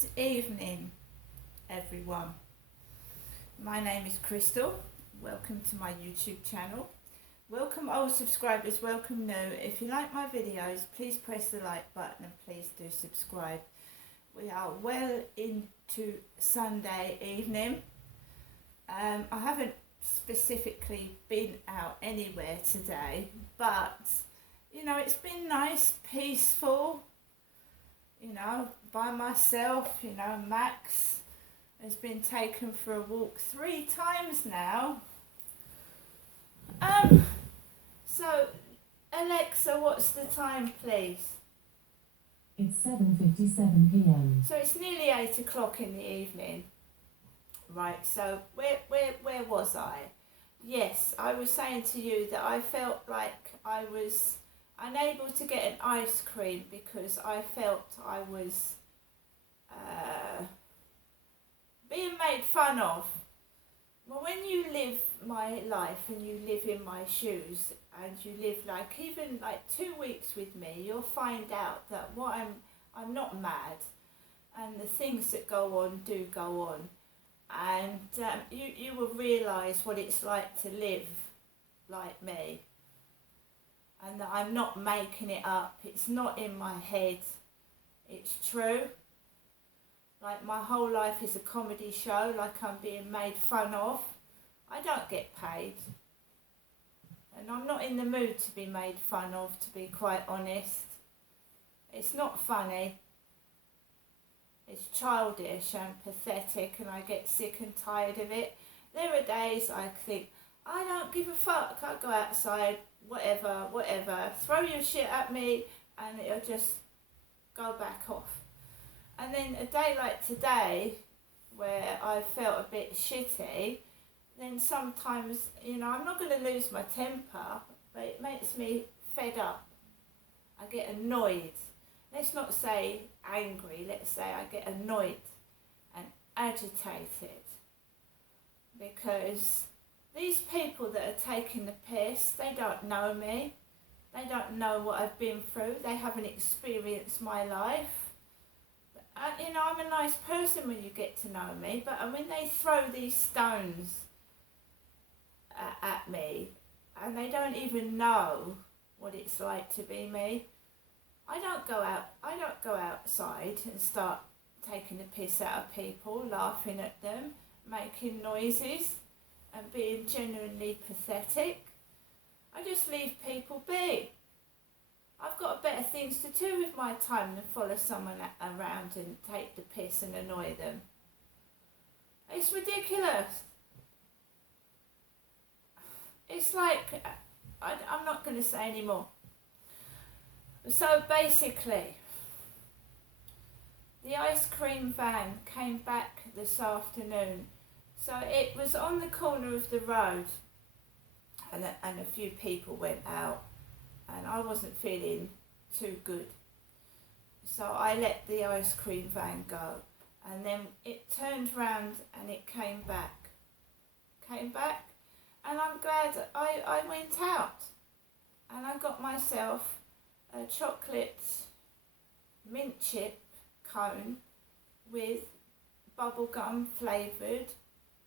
Good evening, everyone. My name is Crystal. Welcome to my YouTube channel. Welcome old subscribers, welcome new. If you like my videos, please press the like button and please do subscribe. We are well into Sunday evening. I haven't specifically been out anywhere today, but you know, it's been nice, peaceful, you know, by myself. You know, Max has been taken for a walk 3 times now. So Alexa, what's the time, please? It's 7:57 p.m. So it's nearly 8 o'clock in the evening. Right, so where was I? Yes, I was saying to you that I felt like I was unable to get an ice cream because I felt I was being made fun of. Well, when you live my life and you live in my shoes and you live like even like 2 weeks with me, you'll find out that I'm not mad, and the things that go on do go on, and you will realise what it's like to live like me, and that I'm not making it up. It's not in my head. It's true. Like my whole life is a comedy show, like I'm being made fun of. I don't get paid. And I'm not in the mood to be made fun of, to be quite honest. It's not funny. It's childish and pathetic, and I get sick and tired of it. There are days I think, I don't give a fuck, I'll go outside, whatever, throw your shit at me and it'll just go back off. And then a day like today, where I felt a bit shitty, then sometimes, you know, I'm not going to lose my temper, but it makes me fed up. I get annoyed. Let's not say angry, let's say I get annoyed and agitated. Because these people that are taking the piss, they don't know me. They don't know what I've been through. They haven't experienced my life. You know, I'm a nice person when you get to know me, but when they throw these stones at me and they don't even know what it's like to be me, I don't go outside and start taking the piss out of people, laughing at them, making noises and being genuinely pathetic. I just leave people be. I've got better things to do with my time than follow someone around and take the piss and annoy them. It's ridiculous. It's like, I'm not going to say any more. So basically, the ice cream van came back this afternoon. So it was on the corner of the road, and a few people went out, and I wasn't feeling too good. So I let the ice cream van go, and then it turned round and it came back, and I'm glad I went out, and I got myself a chocolate mint chip cone with bubblegum flavoured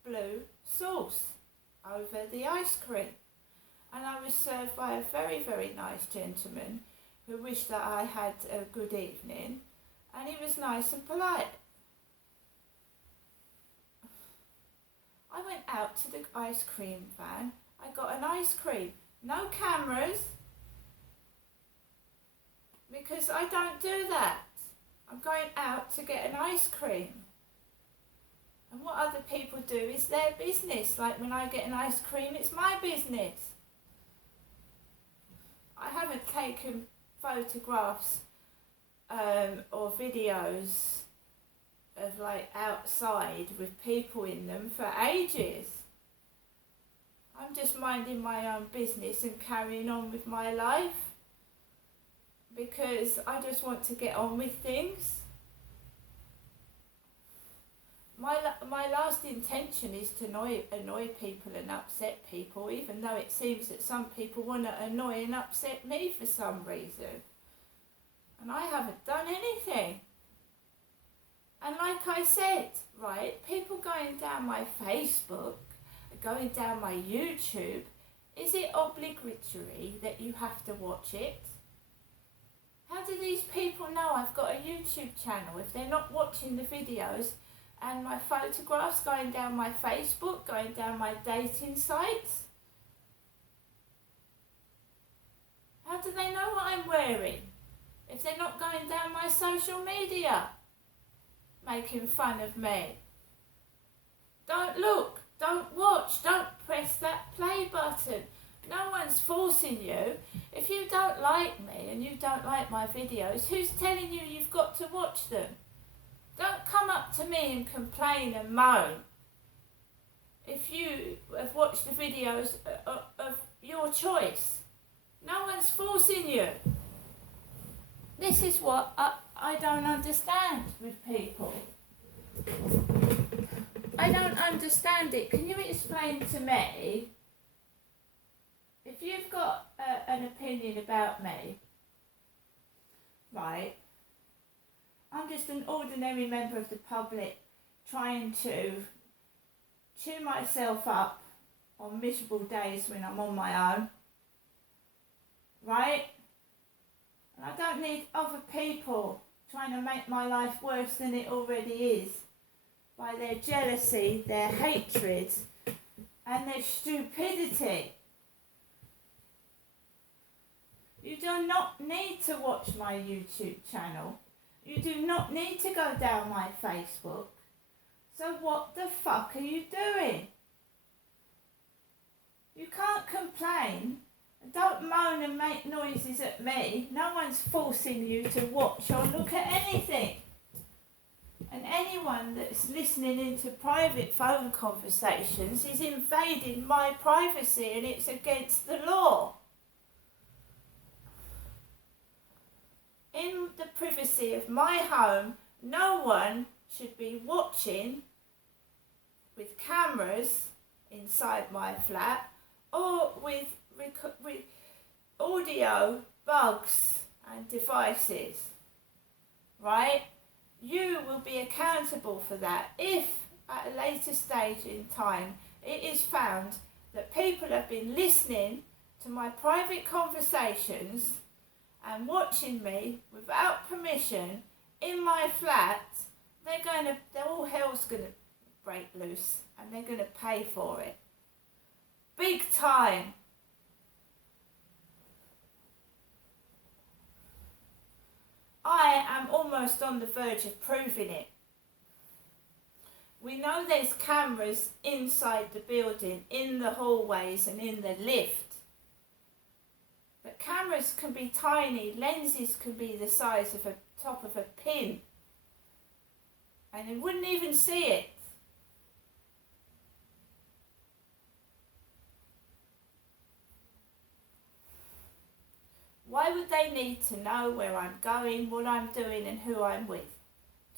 blue sauce over the ice cream. And I was served by a very, very nice gentleman who wished that I had a good evening, and he was nice and polite. I went out to the ice cream van, I got an ice cream, no cameras, because I don't do that. I'm going out to get an ice cream. And what other people do is their business. Like when I get an ice cream, it's my business. I haven't taken photographs or videos of like outside with people in them for ages. I'm just minding my own business and carrying on with my life, because I just want to get on with things. My last intention is to annoy people and upset people, even though it seems that some people want to annoy and upset me for some reason. And I haven't done anything. And like I said, right, people going down my Facebook, going down my YouTube, is it obligatory that you have to watch it? How do these people know I've got a YouTube channel if they're not watching the videos and my photographs going down my Facebook, going down my dating sites? How do they know what I'm wearing if they're not going down my social media making fun of me? Don't look, don't watch, don't press that play button. No one's forcing you. If you don't like me and you don't like my videos, who's telling you you've got to watch them? Don't come up to me and complain and moan if you have watched the videos of your choice. No one's forcing you. This is what I don't understand with people. I don't understand it. Can you explain to me, if you've got an opinion about me, right, I'm just an ordinary member of the public trying to cheer myself up on miserable days when I'm on my own, right? And I don't need other people trying to make my life worse than it already is by their jealousy, their hatred, and their stupidity. You do not need to watch my YouTube channel. You do not need to go down my Facebook. So what the fuck are you doing? You can't complain. Don't moan and make noises at me. No one's forcing you to watch or look at anything. And anyone that's listening into private phone conversations is invading my privacy, and it's against the law. In the privacy of my home, no one should be watching with cameras inside my flat or with audio bugs and devices, right? You will be accountable for that if at a later stage in time it is found that people have been listening to my private conversations and watching me without permission in my flat. All hell's gonna break loose, and they're gonna pay for it. Big time. I am almost on the verge of proving it. We know there's cameras inside the building, in the hallways and in the lift. But cameras can be tiny, lenses can be the size of a top of a pin. And you wouldn't even see it. Why would they need to know where I'm going, what I'm doing and who I'm with?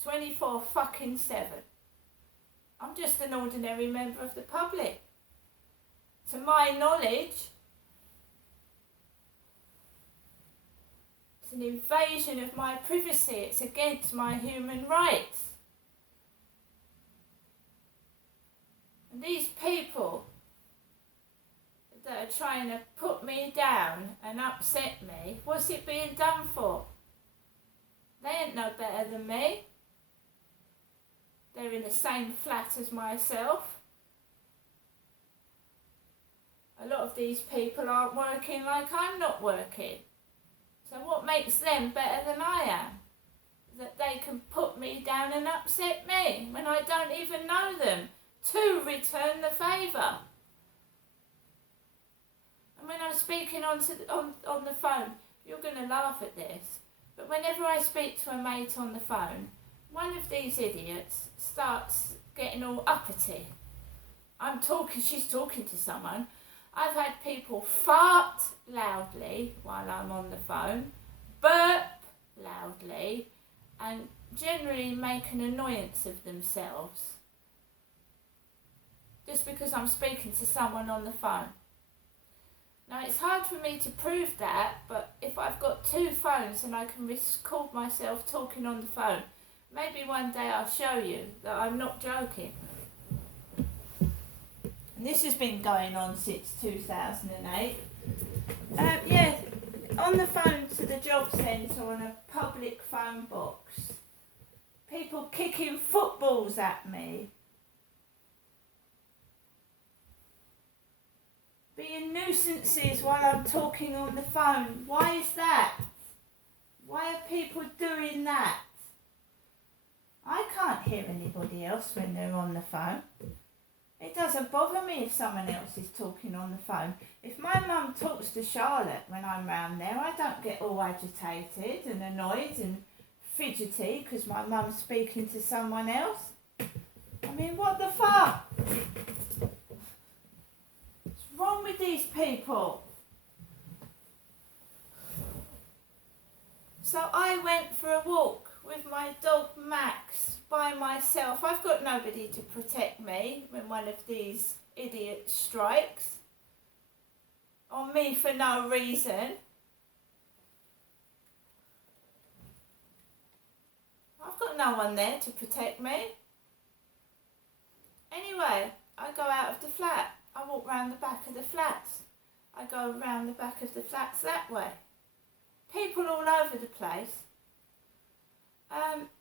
24/7. I'm just an ordinary member of the public. To my knowledge, it's an invasion of my privacy. It's against my human rights. And these people that are trying to put me down and upset me, what's it being done for? They ain't no better than me. They're in the same flat as myself. A lot of these people aren't working like I'm not working. So what makes them better than I am? That they can put me down and upset me when I don't even know them, to return the favour. And when I'm speaking on the phone, you're going to laugh at this, but whenever I speak to a mate on the phone, one of these idiots starts getting all uppity. She's talking to someone. I've had people fart loudly while I'm on the phone, burp loudly, and generally make an annoyance of themselves just because I'm speaking to someone on the phone. Now, it's hard for me to prove that, but if I've got two phones and I can record myself talking on the phone, Maybe one day I'll show you that I'm not joking. And this has been going on since 2008. Yeah, on the phone to the job centre on a public phone box. People kicking footballs at me. Being nuisances while I'm talking on the phone. Why is that? Why are people doing that? I can't hear anybody else when they're on the phone. It doesn't bother me if someone else is talking on the phone. If my mum talks to Charlotte when I'm round there, I don't get all agitated and annoyed and fidgety because my mum's speaking to someone else. I mean, what the fuck? What's wrong with these people? So I went for a walk with my dog Max by myself. I've got nobody to protect me when one of these idiots strikes on me for no reason. I've got no one there to protect me. Anyway, I go out of the flat. I walk round the back of the flats. I go round the back of the flats that way. People all over the place.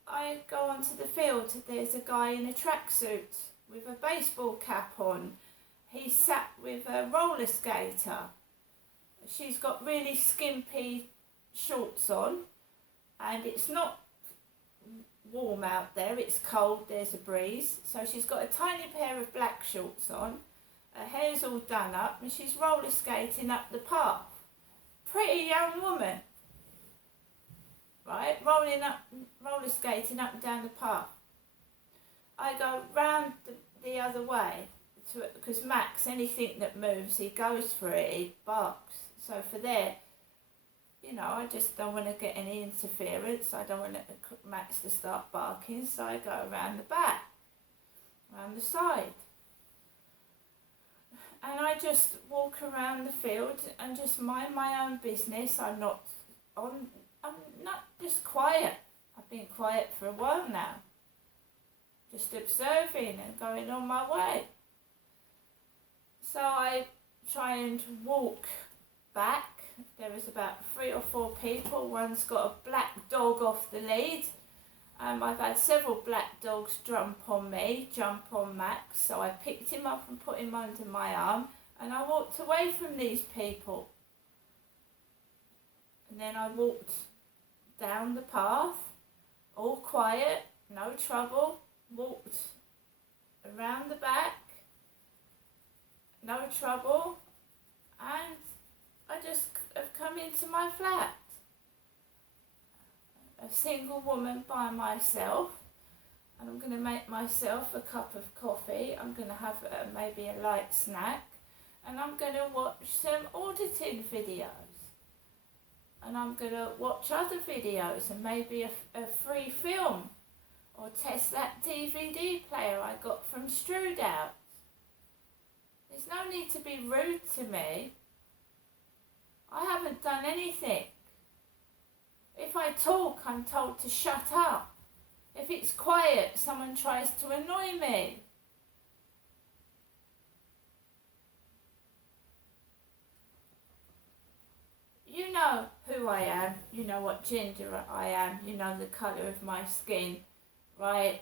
I go onto the field. There's a guy in a tracksuit with a baseball cap on. He's sat with a roller skater. She's got really skimpy shorts on, and it's not warm out there, it's cold, there's a breeze. So she's got a tiny pair of black shorts on, her hair's all done up, and she's roller skating up the path. Pretty young woman, right, roller skating up and down the path. I go round the other way, because Max, anything that moves, he goes for it, he barks. So for there, you know, I just don't want to get any interference. I don't want Max to start barking, so I go around the back, around the side. And I just walk around the field and just mind my own business. I'm not just quiet. I've been quiet for a while now. Just observing and going on my way. So I try and walk back. There was about 3 or 4 people. One's got a black dog off the lead. I've had several black dogs jump on Max. So I picked him up and put him under my arm, and I walked away from these people. And then I walked down the path, all quiet, no trouble, walked around the back, no trouble, and I just have come into my flat. A single woman by myself, and I'm going to make myself a cup of coffee. I'm going to have maybe a light snack, and I'm going to watch some auditing videos, and I'm going to watch other videos and maybe a free film, or test that DVD player I got from Strudout. There's no need to be rude to me. I haven't done anything. If I talk, I'm told to shut up. If it's quiet, someone tries to annoy me. You know who I am. You know what gender I am. You know the colour of my skin, right?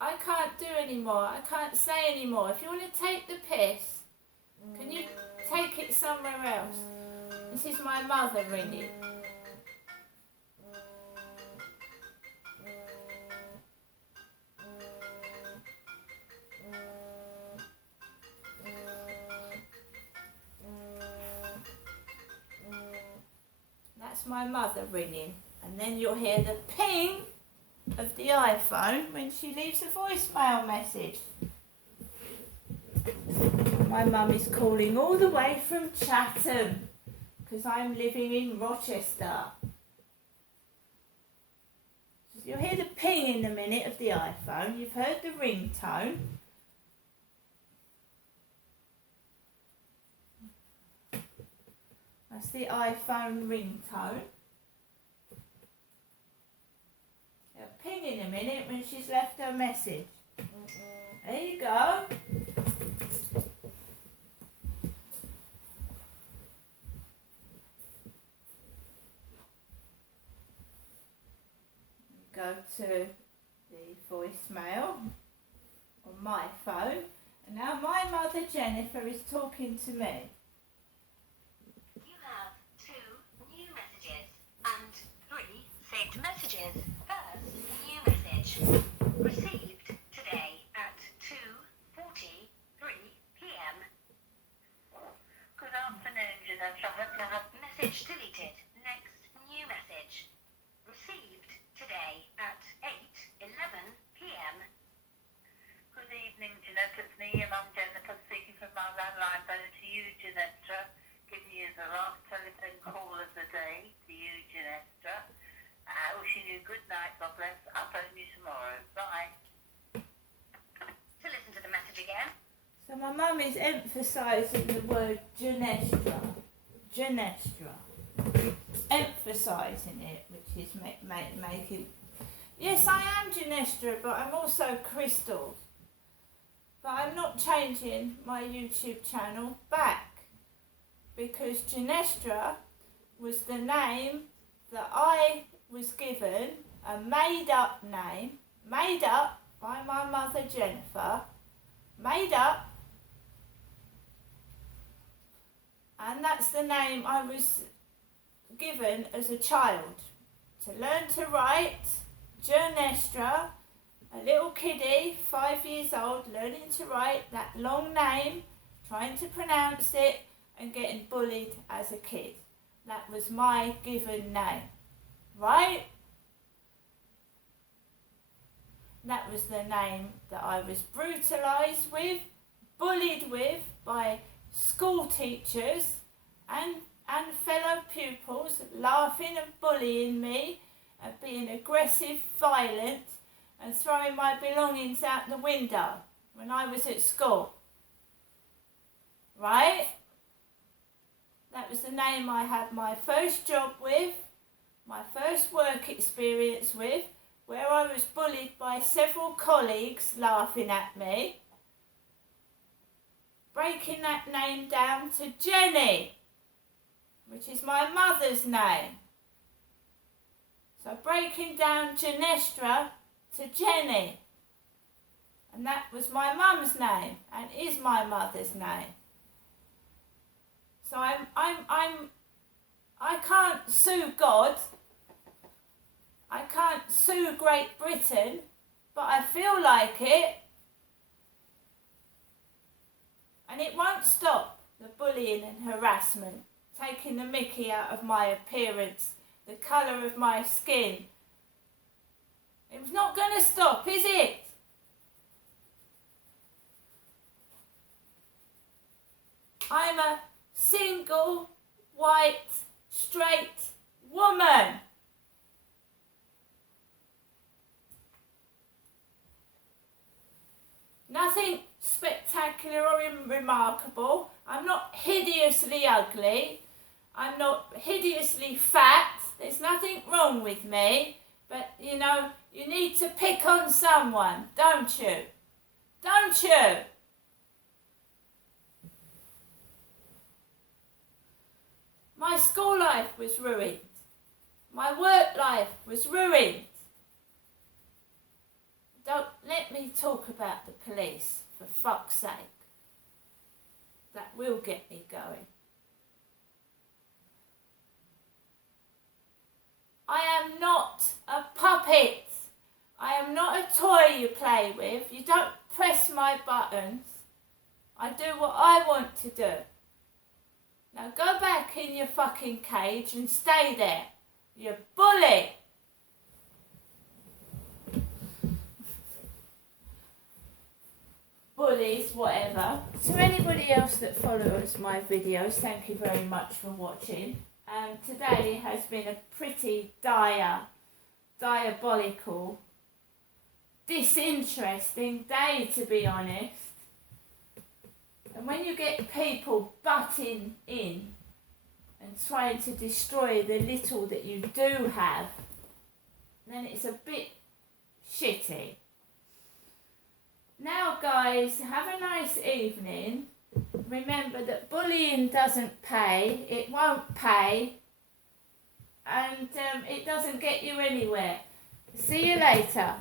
I can't do anymore. I can't say anymore. If you want to take the piss, can you take it somewhere else? This is my mother ringing. That's my mother ringing. And then you'll hear the ping of the iPhone when she leaves a voicemail message. My mum is calling all the way from Chatham, because I'm living in Rochester. You'll hear the ping in a minute of the iPhone. You've heard the ringtone. That's the iPhone ringtone. They're pinging in a minute when she's left her message. There you go. Go to the voicemail on my phone. And now my mother Jennifer is talking to me. You have 2 new messages and 3 saved messages. First new message. Received today at 2:43 p.m. Good afternoon, Janessa. Message deleted. Next new message. Received today at 8:11 p.m. Good evening, Jeanette. It's me, and I'm Jennifer speaking from my landline phone to you, Jeanette. Giving you the last telephone call of the day to you, Jeanette. Wishing you good night. God bless. I'll phone you tomorrow. Bye. To listen to the message again. So my mum is emphasising the word Genestra. Genestra. Emphasising it, which is making... Yes, I am Genestra, but I'm also Crystal. But I'm not changing my YouTube channel back, because Genestra was the name that I was given, a made-up name, made up by my mother Jennifer, made up, and that's the name I was given as a child, to learn to write. Genestra, a little kiddie, 5 years old, learning to write that long name, trying to pronounce it, and getting bullied as a kid. That was my given name, right? That was the name that I was brutalised with, bullied with by school teachers and fellow pupils, laughing and bullying me and being aggressive, violent, and throwing my belongings out the window when I was at school. Right? That was the name I had my first job with, my first work experience with, where I was bullied by several colleagues laughing at me, breaking that name down to Jenny, which is my mother's name. So breaking down Genestra to Jenny. And that was my mum's name and is my mother's name. So I can't sue God. I can't sue Great Britain, but I feel like it. And it won't stop the bullying and harassment, taking the mickey out of my appearance, the colour of my skin. It's not going to stop, is it? I'm a single, white, straight woman. Nothing spectacular or remarkable. I'm not hideously ugly. I'm not hideously fat. There's nothing wrong with me. But, you know, you need to pick on someone, don't you? Don't you? My school life was ruined. My work life was ruined. Don't let me talk about the police, for fuck's sake. That will get me going. I am not a puppet. I am not a toy you play with. You don't press my buttons. I do what I want to do. Now go back in your fucking cage and stay there. You bully. Bullies, whatever. To anybody else that follows my videos, thank you very much for watching. Today has been a pretty diabolical, disinteresting day, to be honest. And when you get people butting in and trying to destroy the little that you do have, then it's a bit shitty. Now guys, have a nice evening. Remember that bullying doesn't pay, it won't pay, and it doesn't get you anywhere. See you later.